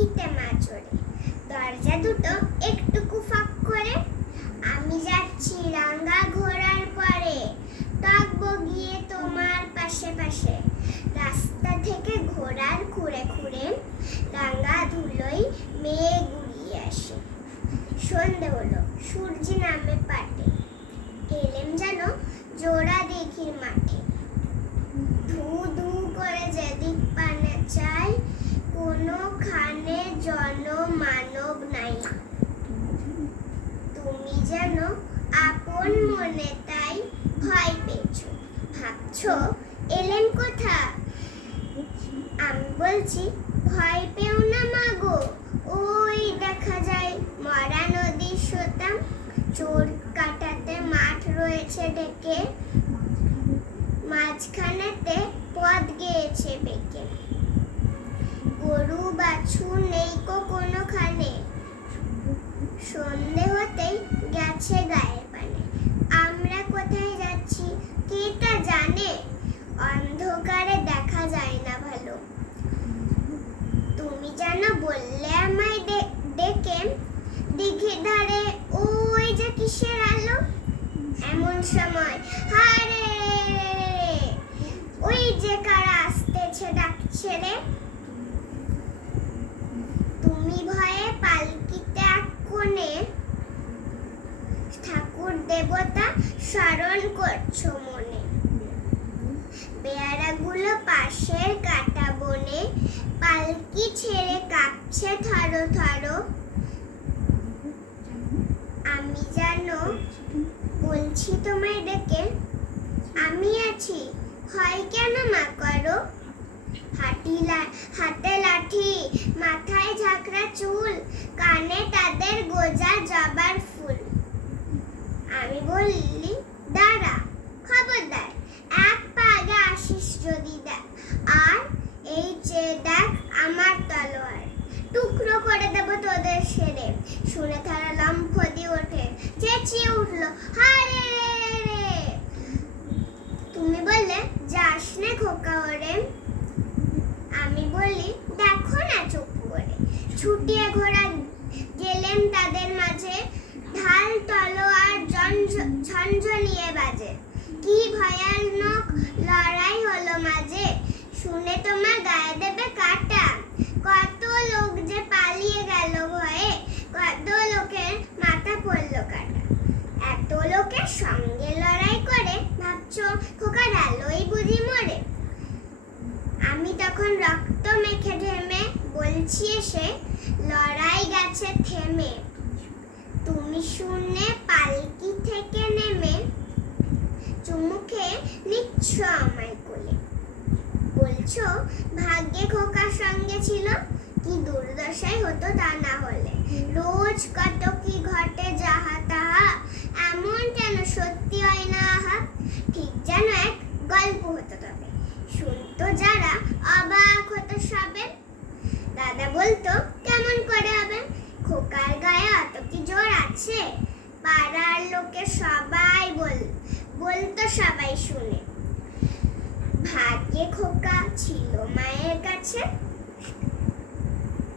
পালকিতে মা চড়ে, দরজা দুটো একটুকু ফাঁক করে। আমি যাচ্ছি রাঙা ঘোড়ার পরে, থাকবো গিয়ে তোমার পাশে পাশে। রাস্তা থেকে ঘোড়ার খুঁড়ে খুঁড়ে রাঙা ধুলোয় মেঘ উড়িয়ে আসে। সন্ধে হলো, সূর্য নামে পাটে, এলেম যেন জোড়া দেখির মাঠে। ধু ধু করে যেদিক পানে চাই, কোনোখানে জনমানব নাই। তুমি যেন আপন মনে তাই ভয় পেয়েছো, ভাবছো এলেম কোথা। আমি বলছি ভয় পেও না মাগো, ওই দেখা যায় মরা নদীর সোতা। চোর কাটাতে মাঠ রয়েছে ঢেকে, মাঝখানেতে পথ গেয়েছে বেঁকে। গরু বাছুর নেই কোনোখানে, সন্ধে হতেই গেছে গায়ে পানে। আমরা কোথায় যাচ্ছি কে তা জানে, অন্ধকারে দেখা যায় না ভালো। তুমি যেন বললে আমায় ডেকে, দিঘির ধারে ওই যে কিসের আলো। এমন সময় হারে ওই যে কারা আসতেছে ডাকছে রে। তুমি ভয়ে পালকিতে এক কোণে, ঠাকুর দেবতা স্মরণ করছো মনে। বেয়ারাগুলো পাশের কাটা বনে, পালকি ছেড়ে কাঁপছে থরো থরো। আমি জানো বলছি তোমায় ডেকে, আমি আছি ভয় কেন মা করো। হাতে লাঠি, মাথায় ঝাঁকড়া চুল, কানে তাদের গোজা জবার ফুল। আমি বললি দাঁড়া খবরদার, এক পা আগে আসিস যদি আর এই চেয়ে দেখ আমার তলোয়ার। টুকরো করে দেব তোদের সেরে। শুনে তারা লম্ফ দিয়ে ওঠে, চেঁচিয়ে উঠলো হারে রে। তুমি বললে যাস নে খোকা ওরে। আমি বলি দেখো না চুপ করে। ছুটিয়ে ঘোড়া গেলেন তাদের মাঝে, ঢাল তলোয়ার ঝনঝনিয়ে বাজে। কি ভয়ানক লড়াই হলো মাঝে, শুনে তোমার গায়ে দেবে কাটা। কত লোক যে পালিয়ে গেল ভয়ে, কত লোকের মাথা পড়লো কাটা। এত লোকের সঙ্গে লড়াই করে ভাবছো খোকার আলোই বুঝি মরে। আমি তখন রক্ত মেখে ঢেমে বলছি এসে, লড়াই গেছে থেমে। তুমি শুনে পালকি থেকে নেমে চুমুকে নিচ্ছ আমায় কোলে। বলছো ভাগ্যে খোকার সঙ্গে ছিল, কি দুর্দশাই হতো তা না হলে। রোজ কত কি ঘটে যাহা তাহা, এমন যেন সত্যি হয় না আহা। ঠিক যেন এক গল্প হতো তবে, শুনতো যারা অবাক হতো সবে। দাদা বলতো কেমন করে হবে, খোকার গায়ে অত কি জোর আছে। পাড়ার লোকে সবাই বলতো সবাই শুনে, ভাগ্যে খোকা ছিল মায়ের কাছে।